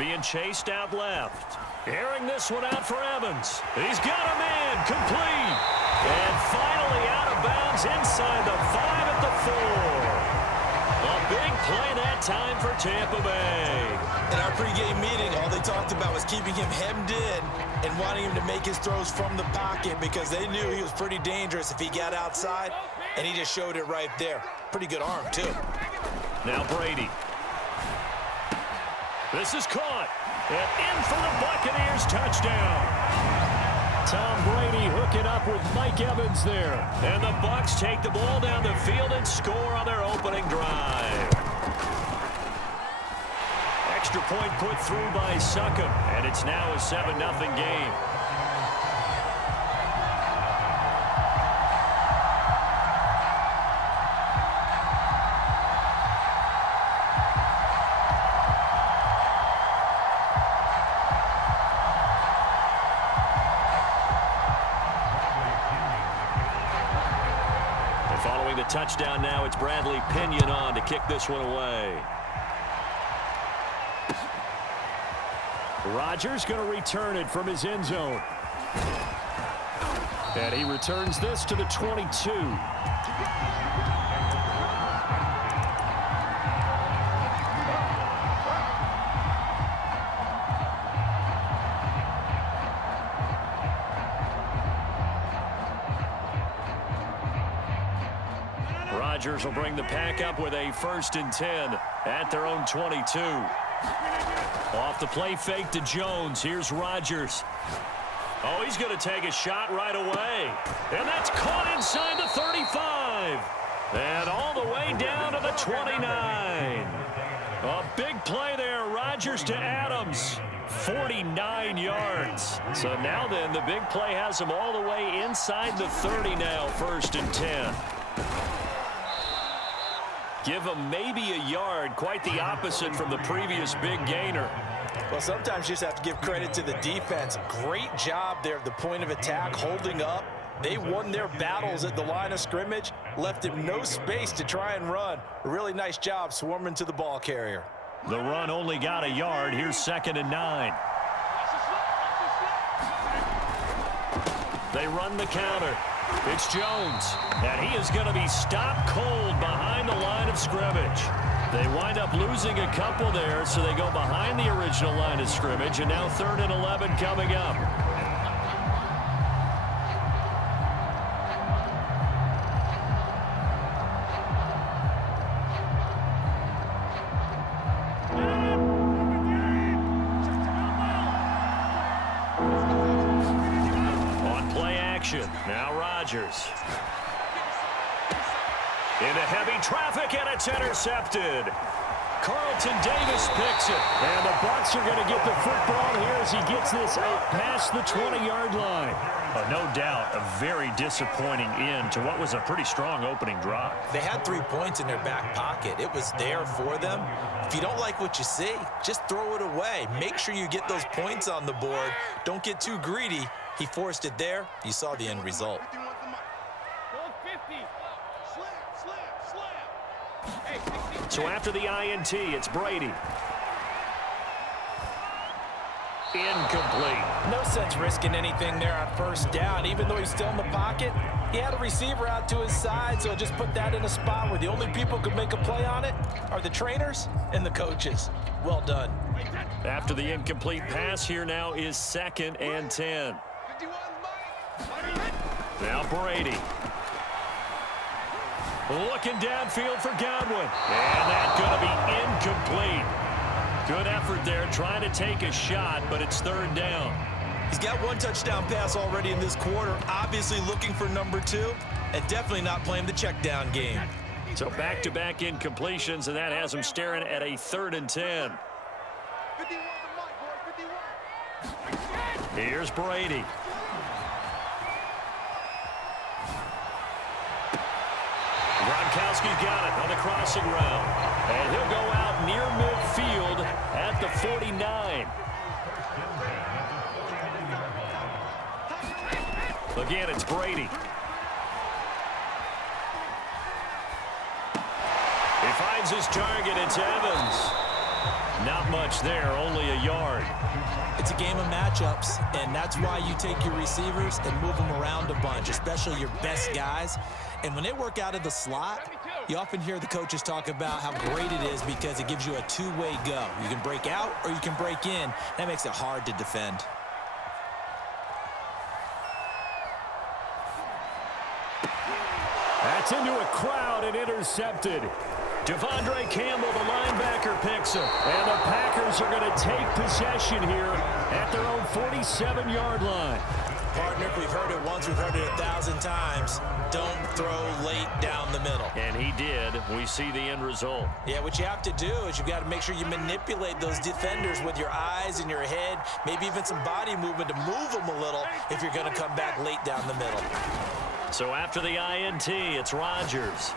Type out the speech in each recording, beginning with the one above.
being chased out left. Airing this one out for Evans. He's got a man, complete. And finally out of bounds inside the 5 at the 4. A big play that time for Tampa Bay. In our pregame meeting, all they talked about was keeping him hemmed in and wanting him to make his throws from the pocket because they knew he was pretty dangerous if he got outside, and he just showed it right there. Pretty good arm, too. Now Brady. This is caught. And in for the Buccaneers touchdown. Tom Brady hooking up with Mike Evans there. And the Bucs take the ball down the field and score on their opening drive. Extra point put through by Succop. And it's now a 7-0 game. Following the touchdown now, it's Bradley Pinion on to kick this one away. Rodgers going to return it from his end zone. And he returns this to the 22. Rodgers will bring the pack up with a 1st and 10 at their own 22. Off the play fake to Jones. Here's Rodgers. Oh, he's going to take a shot right away. And that's caught inside the 35. And all the way down to the 29. A big play there. Rodgers to Adams. 49 yards. So now then, the big play has him all the way inside the 30 now. 1st and 10. Give him maybe a yard, quite the opposite from the previous big gainer. Well, sometimes you just have to give credit to the defense. Great job there at the point of attack, holding up. They won their battles at the line of scrimmage, left him no space to try and run. A really nice job swarming to the ball carrier. The run only got a yard. Here's 2nd and 9. They run the counter. It's Jones, and he is going to be stopped cold behind the line of scrimmage. They wind up losing a couple there, so they go behind the original line of scrimmage, and now 3rd and 11 coming up. Now Rodgers. Into heavy traffic, and it's intercepted. Carlton Davis picks it. And the Bucs are going to get the football here as he gets this up past the 20-yard line. No doubt a very disappointing end to what was a pretty strong opening drive. They had 3 points in their back pocket. It was there for them. If you don't like what you see, just throw it away. Make sure you get those points on the board. Don't get too greedy. He forced it there. You saw the end result. So after the INT, it's Brady. Incomplete. No sense risking anything there on 1st down. Even though he's still in the pocket, he had a receiver out to his side, so just put that in a spot where the only people who could make a play on it are the trainers and the coaches. Well done. After the incomplete pass, here now is 2nd and 10. Now Brady. Looking downfield for Godwin. And that's going to be incomplete. Good effort there trying to take a shot, but it's 3rd down. He's got 1 touchdown pass already in this quarter. Obviously looking for number 2, and definitely not playing the check down game. So back-to-back incompletions, and that has him staring at a 3rd and 10. Here's Brady. Gronkowski's got it on the crossing route. And he'll go out near midfield at the 49. Again, it's Brady. He finds his target. It's Evans. Not much there, only a yard. It's a game of matchups, and that's why you take your receivers and move them around a bunch, especially your best guys. And when they work out of the slot, you often hear the coaches talk about how great it is because it gives you a two-way go. You can break out or you can break in. That makes it hard to defend. That's into a crowd and intercepted. Devondre Campbell, the linebacker, picks him. And the Packers are going to take possession here at their own 47-yard line. Partner, we've heard it once, we've heard it 1,000 times. Don't throw late down the middle. And he did. We see the end result. Yeah, what you have to do is you've got to make sure you manipulate those defenders with your eyes and your head, maybe even some body movement to move them a little if you're going to come back late down the middle. So after the INT, it's Rodgers.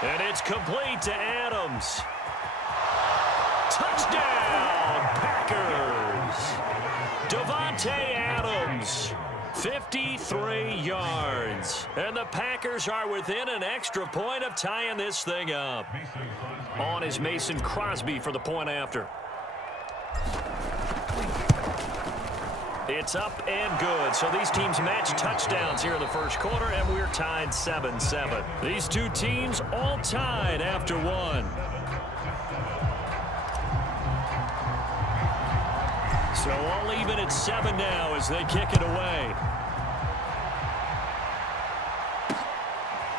And it's complete to Adams. Touchdown, Packers. Devontae Adams, 53 yards. And the Packers are within an extra point of tying this thing up. On is Mason Crosby for the point after. It's up and good. So these teams match touchdowns here in the first quarter, and we're tied 7-7. These two teams all tied after one. So all even at 7 now as they kick it away.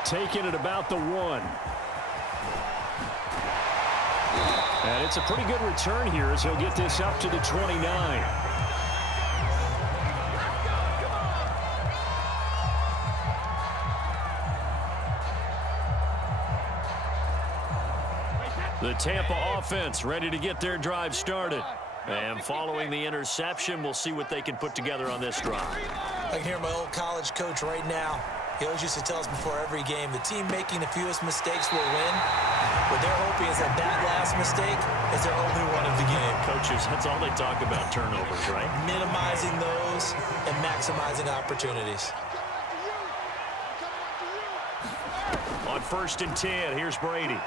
Taking it about the 1. And it's a pretty good return here as he'll get this up to the 29. The Tampa offense ready to get their drive started. And following the interception, we'll see what they can put together on this drive. I can hear my old college coach right now. He always used to tell us before every game, the team making the fewest mistakes will win. What they're hoping is that last mistake is their only one of the game. Coaches, that's all they talk about, turnovers, right? Minimizing those and maximizing opportunities. On 1st and 10, here's Brady.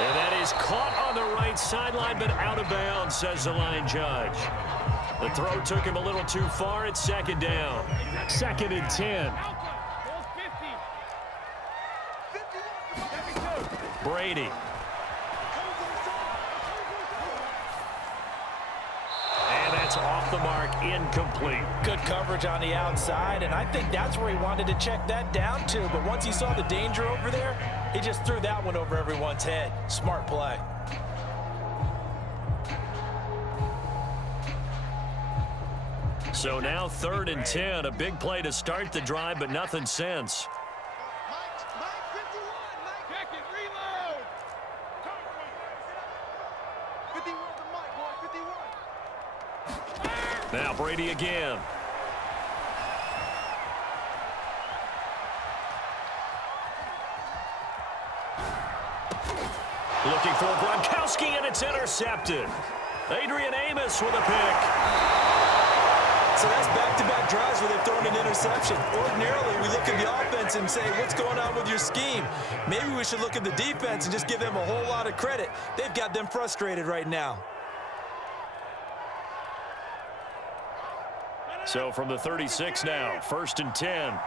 And that is caught on the right sideline, but out of bounds, says the line judge. The throw took him a little too far. It's 2nd down. 2nd and 10. Brady. And that's off the mark, incomplete. Good coverage on the outside, and I think that's where he wanted to check that down to. But once he saw the danger over there, he just threw that one over everyone's head. Smart play. So now 3rd and 10, a big play to start the drive, but nothing since. Now Brady again. Looking for Gronkowski, and it's intercepted. Adrian Amos with a pick. So that's back-to-back drives where they've thrown an interception. Ordinarily, we look at the offense and say, what's going on with your scheme? Maybe we should look at the defense and just give them a whole lot of credit. They've got them frustrated right now. So from the 36 now, 1st and 10.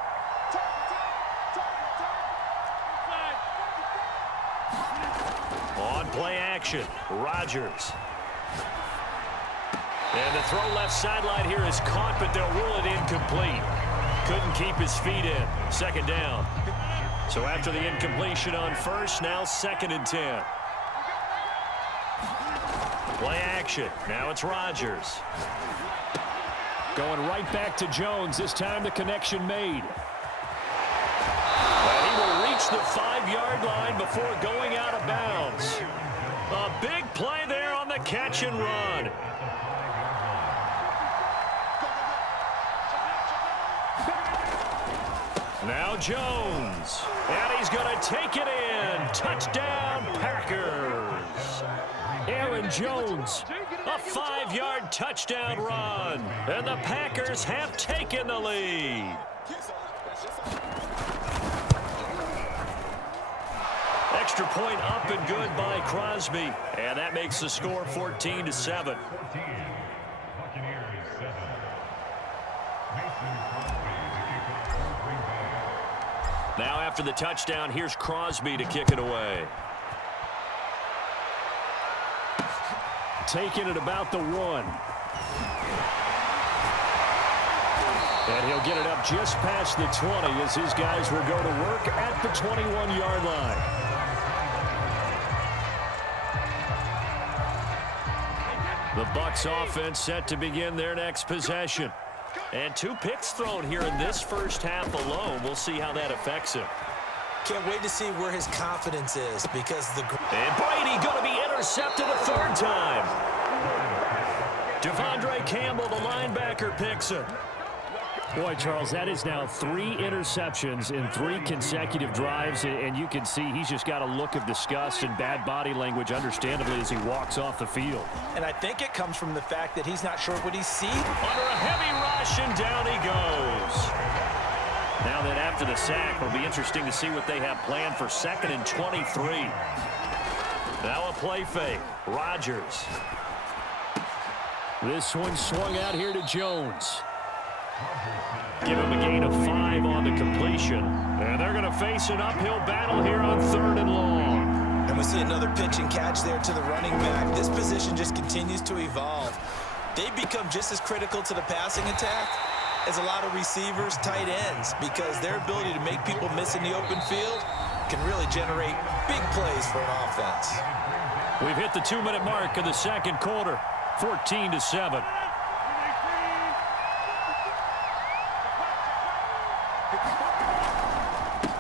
On play action, Rodgers. And the throw left sideline here is caught, but they'll rule it incomplete. Couldn't keep his feet in. 2nd down. So after the incompletion on 1st, now 2nd and 10. Play action. Now it's Rodgers. Going right back to Jones. This time the connection made. And he will reach the 5-yard line before going out of bounds. A big play there on the catch and run. Now Jones. And he's going to take it in. Touchdown, Packers. Aaron Jones, a 5-yard touchdown run. And the Packers have taken the lead. Extra point up and good by Crosby. And that makes the score 14-7. Now after the touchdown, here's Crosby to kick it away. Taking it about the 1. And he'll get it up just past the 20 as his guys will go to work at the 21-yard line. The Bucs offense set to begin their next possession. And 2 picks thrown here in this first half alone. We'll see how that affects him. Can't wait to see where his confidence is because the... And Brady going to be intercepted a 3rd time. Devondre Campbell, the linebacker, picks it. Boy, Charles, that is now 3 interceptions in 3 consecutive drives, and you can see he's just got a look of disgust and bad body language, understandably, as he walks off the field. And I think it comes from the fact that he's not sure what he sees. Under a heavy rush, and down he goes. Now that after the sack, it'll be interesting to see what they have planned for 2nd and 23. Now a play fake. Rodgers. This one swung out here to Jones. Give him a gain of 5 on the completion. And they're going to face an uphill battle here on 3rd and long. And we see another pitch and catch there to the running back. This position just continues to evolve. They become just as critical to the passing attack as a lot of receivers, tight ends, because their ability to make people miss in the open field can really generate big plays for an offense. We've hit the 2-minute mark of the 2nd quarter, 14-7.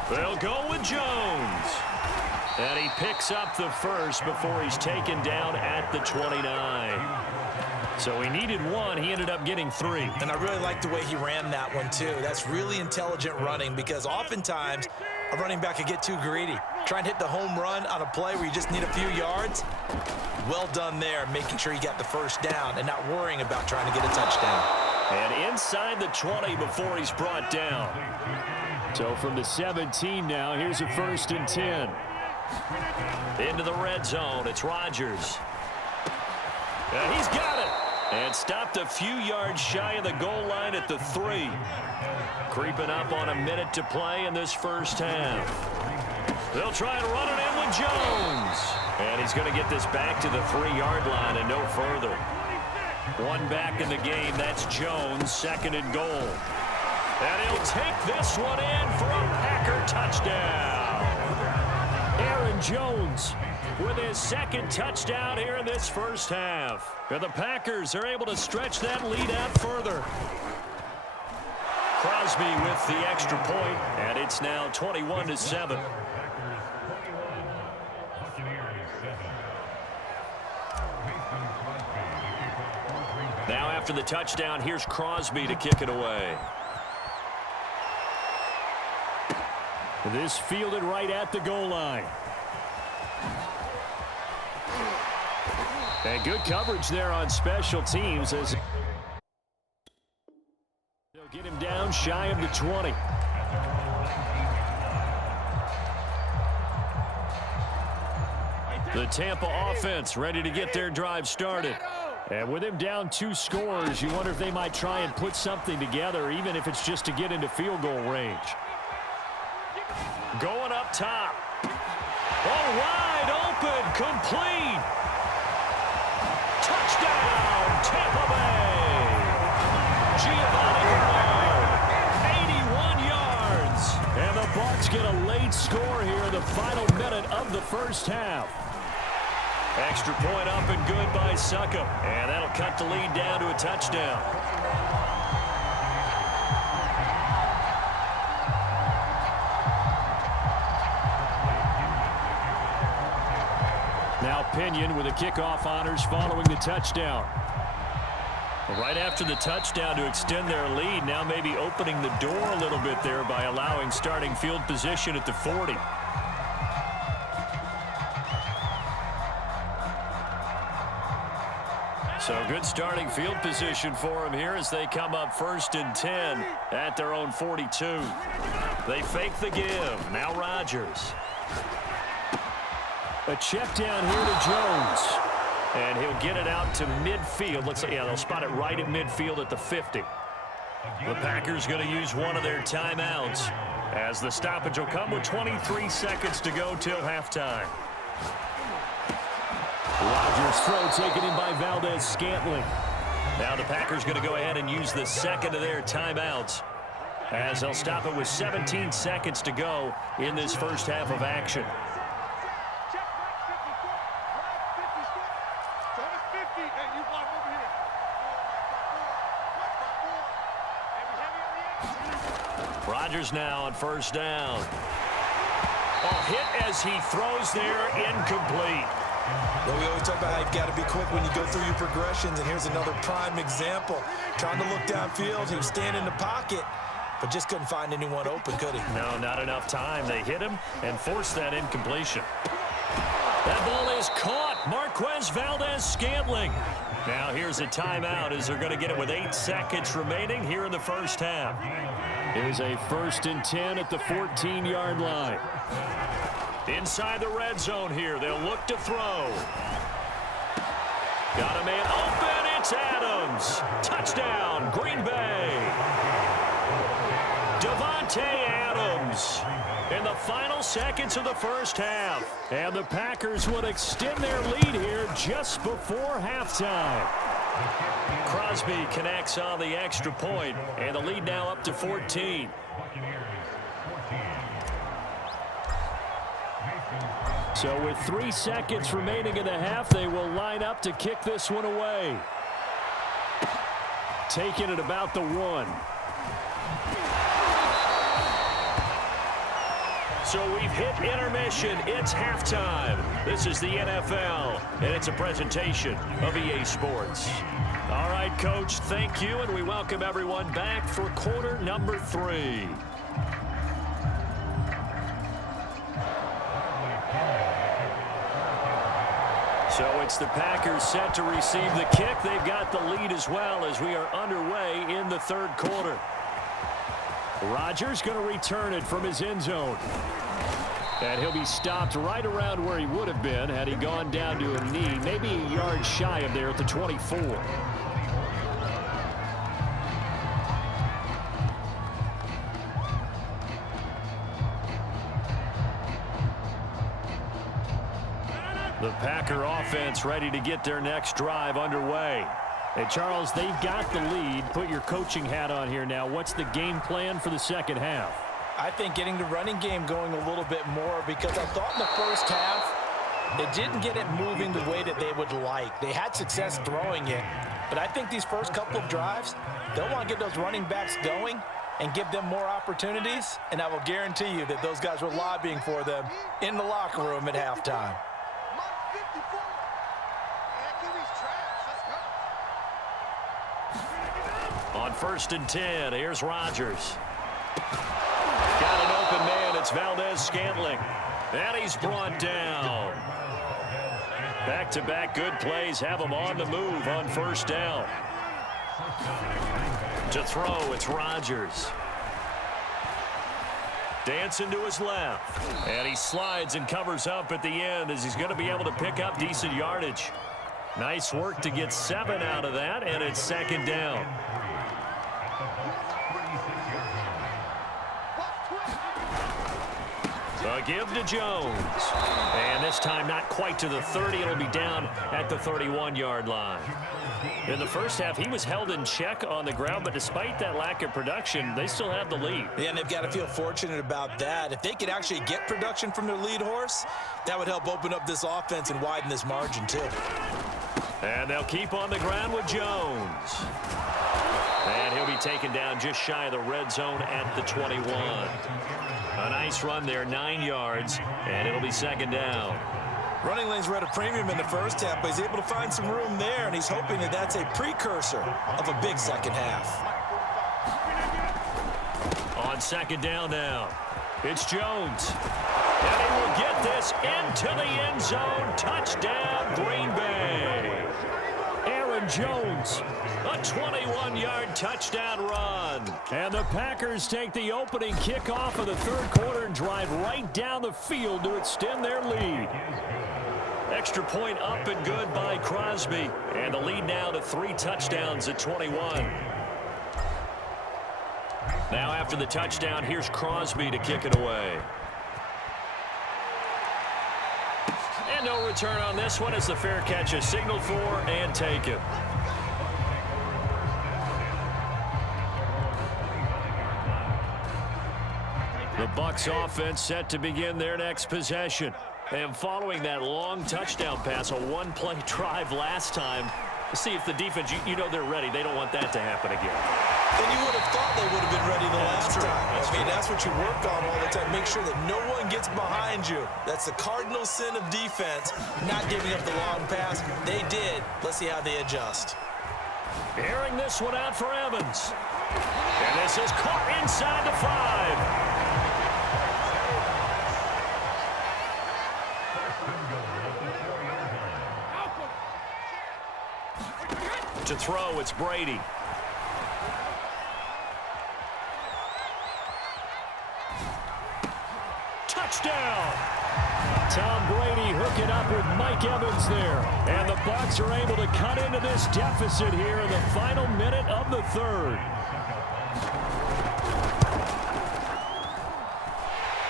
They'll go with Jones. And he picks up the first before he's taken down at the 29. So he needed 1. He ended up getting 3. And I really like the way he ran that one, too. That's really intelligent running because oftentimes a running back could get too greedy. Try and hit the home run on a play where you just need a few yards. Well done there, making sure he got the first down and not worrying about trying to get a touchdown. And inside the 20 before he's brought down. So from the 17 now, here's a 1st and 10. Into the red zone, it's Rodgers. And he's got it. And stopped a few yards shy of the goal line at the 3. Creeping up on a minute to play in this first half. They'll try and run it in with Jones. And he's going to get this back to the 3-yard line and no further. 1 back in the game, that's Jones, 2nd and goal. And he'll take this one in for a Packer touchdown. Aaron Jones with his 2nd touchdown here in this first half. And the Packers are able to stretch that lead out further. Crosby with the extra point, and it's now 21-7. Now after the touchdown, here's Crosby to kick it away. This fielded right at the goal line. And good coverage there on special teams as they'll get him down shy of the 20. The Tampa offense ready to get their drive started. And with him down 2 scores, you wonder if they might try and put something together, even if it's just to get into field goal range. Going up top. Oh, wide open, complete. Touchdown, Tampa Bay. Giovanni Bernard, 81 yards. And the Bucs get a late score here in the final minute of the first half. Extra point up and good by Suckup. And that'll cut the lead down to a touchdown. Now Pinion with the kickoff honors following the touchdown. Right after the touchdown to extend their lead, now maybe opening the door a little bit there by allowing starting field position at the 40. So good starting field position for them here as they come up 1st and 10 at their own 42. They fake the give. Now Rodgers. A check down here to Jones. And he'll get it out to midfield. Looks like, yeah, they'll spot it right at midfield at the 50. The Packers going to use one of their timeouts as the stoppage will come with 23 seconds to go till halftime. Rodgers' throw taken in by Valdez-Scantling. Now the Packers going to go ahead and use the second of their timeouts as they'll stop it with 17 seconds to go in this first half of action. Rodgers now on first down. Hit as he throws there, incomplete. Well, we always talk about how you've got to be quick when you go through your progressions, and here's another prime example. Trying to look downfield, he was standing in the pocket, but just couldn't find anyone open, could he? No, not enough time. They hit him and forced that incompletion. That ball is caught. Marquez Valdez-Scantling. Now here's a timeout as they're going to get it with 8 seconds remaining here in the first half. Here's a 1st and 10 at the 14-yard line. Inside the red zone here. They'll look to throw. Got a man open. It's Adams. Touchdown, Green Bay. Davante Adams in the final seconds of the first half. And the Packers would extend their lead here just before halftime. Crosby connects on the extra point, and the lead now up to 14. So with 3 seconds remaining in the half, they will line up to kick this one away. Taking it about the 1. So we've hit intermission. It's halftime. This is the NFL, and it's a presentation of EA Sports. All right, Coach, thank you, and we welcome everyone back for quarter number 3. So it's the Packers set to receive the kick. They've got the lead as well as we are underway in the third quarter. Rodgers going to return it from his end zone. And he'll be stopped right around where he would have been had he gone down to a knee, maybe a yard shy of there at the 24. The Packer offense ready to get their next drive underway. Hey, Charles, they've got the lead. Put your coaching hat on here now. What's the game plan for the second half? I think getting the running game going a little bit more, because I thought in the first half they didn't get it moving the way that they would like. They had success throwing it, but I think these first couple of drives, they'll want to get those running backs going and give them more opportunities, and I will guarantee you that those guys were lobbying for them in the locker room at halftime. On 1st and 10, here's Rodgers. Got an open man. It's Valdez-Scantling. And he's brought down. Back-to-back good plays have him on the move on first down. To throw, it's Rodgers. Dancing to his left. And he slides and covers up at the end as he's going to be able to pick up decent yardage. Nice work to get 7 out of that, and it's 2nd down. A give to Jones. And this time not quite to the 30. It'll be down at the 31-yard line. In the first half, he was held in check on the ground, but despite that lack of production, they still have the lead. Yeah, and they've got to feel fortunate about that. If they could actually get production from their lead horse, that would help open up this offense and widen this margin too. And they'll keep on the ground with Jones. And he'll be taken down just shy of the red zone at the 21. A nice run there, 9 yards, and it'll be 2nd down. Running lanes were at a premium in the first half, but he's able to find some room there, and he's hoping that that's a precursor of a big second half. On 2nd down now, it's Jones. And he will get this into the end zone. Touchdown, Green Bay. Aaron Jones, a 21-yard touchdown run. And the Packers take the opening kickoff of the third quarter and drive right down the field to extend their lead. Extra point up and good by Crosby. And the lead now to 3 touchdowns at 21. Now after the touchdown, here's Crosby to kick it away. And no return on this one as the fair catch is signaled for and taken. The Bucs offense set to begin their next possession. And following that long touchdown pass, a one-play drive last time, see if the defense, you know they're ready. They don't want that to happen again. And you would have thought they would have been ready the last time. That's what you work on all the time. Make sure that no one gets behind you. That's the cardinal sin of defense, not giving up the long pass. They did. Let's see how they adjust. Airing this one out for Evans. And this is caught inside the 5. To throw, it's Brady. Touchdown! Tom Brady hooking up with Mike Evans there. And the Bucs are able to cut into this deficit here in the final minute of the third.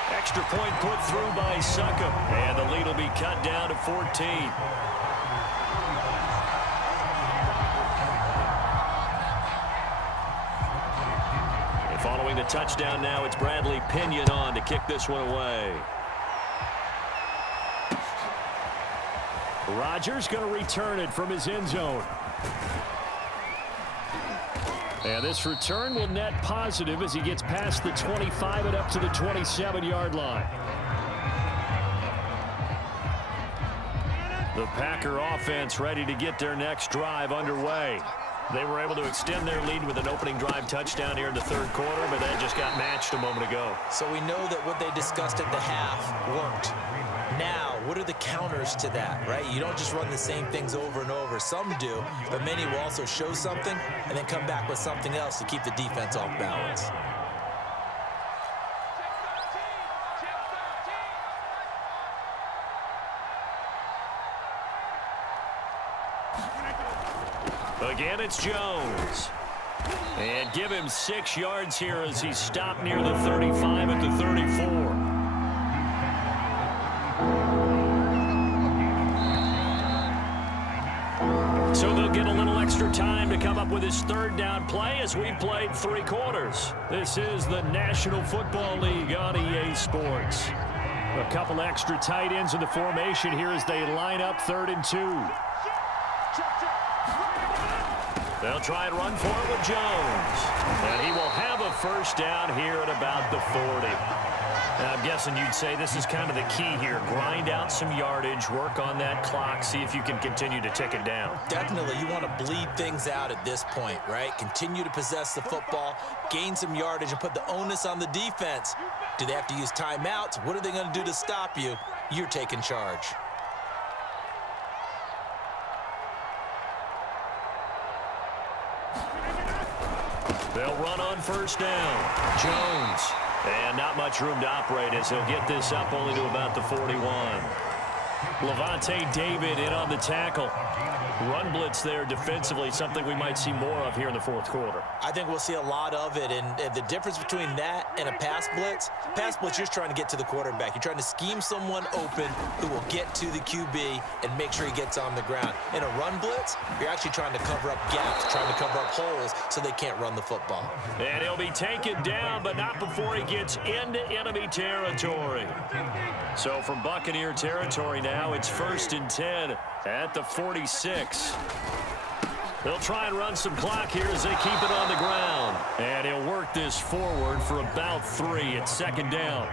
Extra point put through by Suckup. And the lead will be cut down to 14. Following the touchdown now, it's Bradley Pinion on to kick this one away. Rodgers going to return it from his end zone. And this return will net positive as he gets past the 25 and up to the 27-yard line. The Packer offense ready to get their next drive underway. They were able to extend their lead with an opening drive touchdown here in the third quarter, but that just got matched a moment ago. So we know that what they discussed at the half worked. Now, what are the counters to that, right? You don't just run the same things over and over. Some do, but many will also show something and then come back with something else to keep the defense off balance. Again, it's Jones. And give him 6 yards here as he's stopped near the 35 at the 34. So they'll get a little extra time to come up with his third down play as we've played 3 quarters. This is the National Football League on EA Sports. A couple extra tight ends in the formation here as they line up 3rd and 2. They'll try and run for it with Jones. And he will have a first down here at about the 40. And I'm guessing you'd say this is kind of the key here. Grind out some yardage, work on that clock, see if you can continue to tick it down. Definitely. You want to bleed things out at this point, right? Continue to possess the football, gain some yardage, and put the onus on the defense. Do they have to use timeouts? What are they going to do to stop you? You're taking charge. They'll run on first down. Jones. And not much room to operate as he'll get this up only to about the 41. Levante David in on the tackle. Run blitz there defensively, something we might see more of here in the fourth quarter. I think we'll see a lot of it, and the difference between that and a pass blitz, you're just trying to get to the quarterback. You're trying to scheme someone open who will get to the QB and make sure he gets on the ground. In a run blitz, you're actually trying to cover up gaps, trying to cover up holes so they can't run the football. And he'll be taken down, but not before he gets into enemy territory. So from Buccaneer territory now, it's 1st and 10 at the 46. They'll try and run some clock here as they keep it on the ground. And he'll work this forward for about 3 at 2nd down.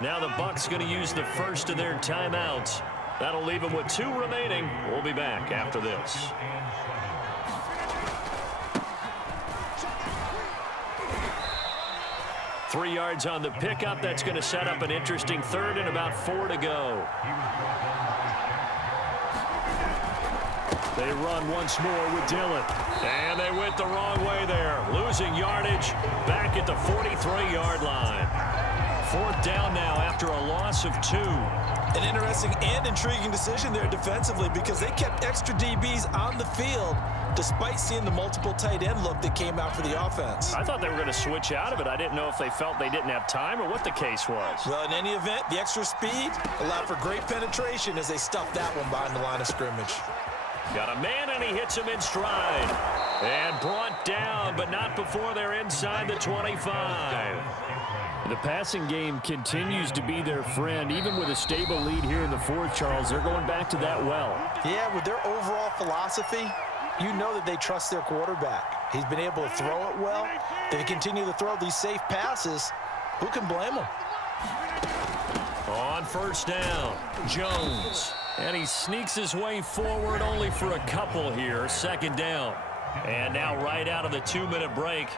Now the Bucs going to use the first of their timeouts. That'll leave them with 2 remaining. We'll be back after this. Three yards on the pickup. That's going to set up an interesting 3rd and about 4 to go. They run once more with Dillon. And they went the wrong way there. Losing yardage back at the 43-yard line. 4th down now after a long loss of 2. An interesting and intriguing decision there defensively because they kept extra DBs on the field despite seeing the multiple tight end look that came out for the offense. I thought they were going to switch out of it. I didn't know if they felt they didn't have time or what the case was. Well, in any event, the extra speed allowed for great penetration as they stuffed that one behind the line of scrimmage. Got a man, and he hits him in stride. And brought down, but not before they're inside the 25. The passing game continues to be their friend. Even with a stable lead here in the fourth, Charles, they're going back to that well. Yeah, with their overall philosophy, you know that they trust their quarterback. He's been able to throw it well. They continue to throw these safe passes. Who can blame them? On first down, Jones. And he sneaks his way forward only for a couple here. Second down. And now right out of the 2-minute break,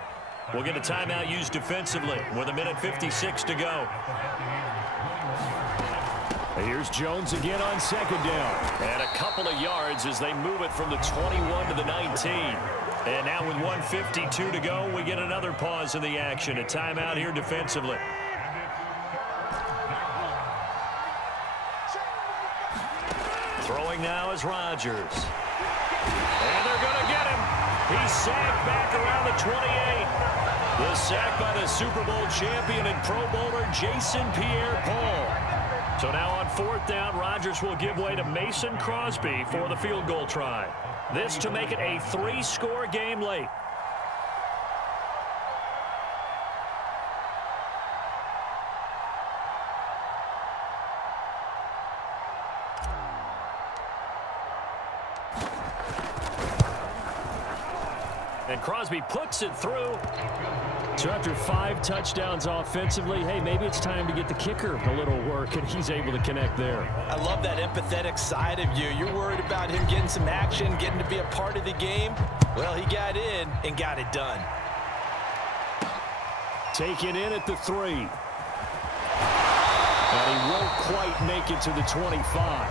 we'll get a timeout used defensively with 1:56 to go. Here's Jones again on second down. And a couple of yards as they move it from the 21 to the 19. And now with 1:52 to go, we get another pause in the action. A timeout here defensively. Throwing now is Rodgers. And they're going to get him. He's sacked back around the 28. The sack by the Super Bowl champion and Pro Bowler Jason Pierre-Paul. So now on fourth down, Rodgers will give way to Mason Crosby for the field goal try. This to make it a 3-score game late. And Crosby puts it through. So after 5 touchdowns offensively, hey, maybe it's time to get the kicker a little work, and he's able to connect there. I love that empathetic side of you. You're worried about him getting some action, getting to be a part of the game. Well, he got in and got it done. Taken in at the 3. And he won't quite make it to the 25.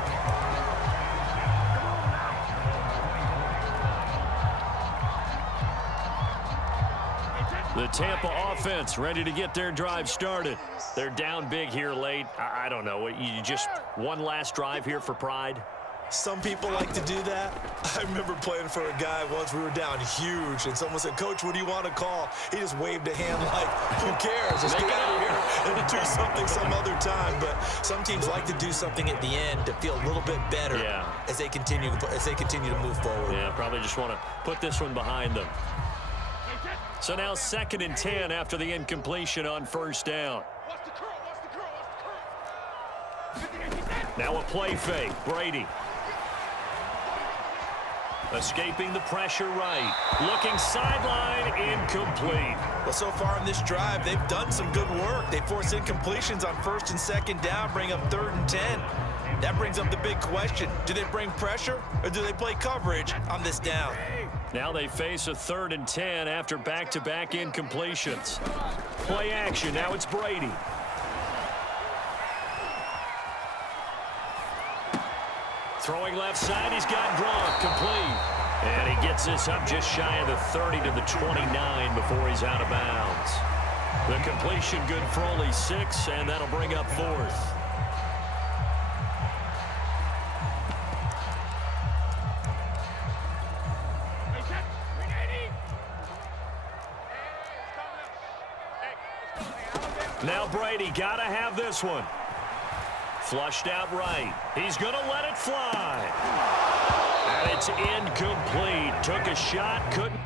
The Tampa offense ready to get their drive started. They're down big here late. I don't know. You just one last drive here for pride? Some people like to do that. I remember playing for a guy once. We were down huge, and someone said, "Coach, what do you want to call?" He just waved a hand like, "Who cares? Let's get out of here and do something some other time." But some teams like to do something at the end to feel a little bit better as they continue to move forward. Yeah, probably just want to put this one behind them. So now 2nd and 10 after the incompletion on first down. Now a play fake. Brady. Escaping the pressure right. Looking sideline, incomplete. Well, so far in this drive, they've done some good work. They force incompletions on 1st and 2nd down, bring up 3rd and 10. That brings up the big question. Do they bring pressure or do they play coverage on this down? Now they face a 3rd and 10 after back-to-back incompletions. Play action. Now it's Brady. Throwing left side. He's got Gronk complete. And he gets this up just shy of the 30 to the 29 before he's out of bounds. The completion good for only 6, and that'll bring up 4th. Now Brady got to have this one. Flushed out right. He's going to let it fly. And it's incomplete. Took a shot, couldn't.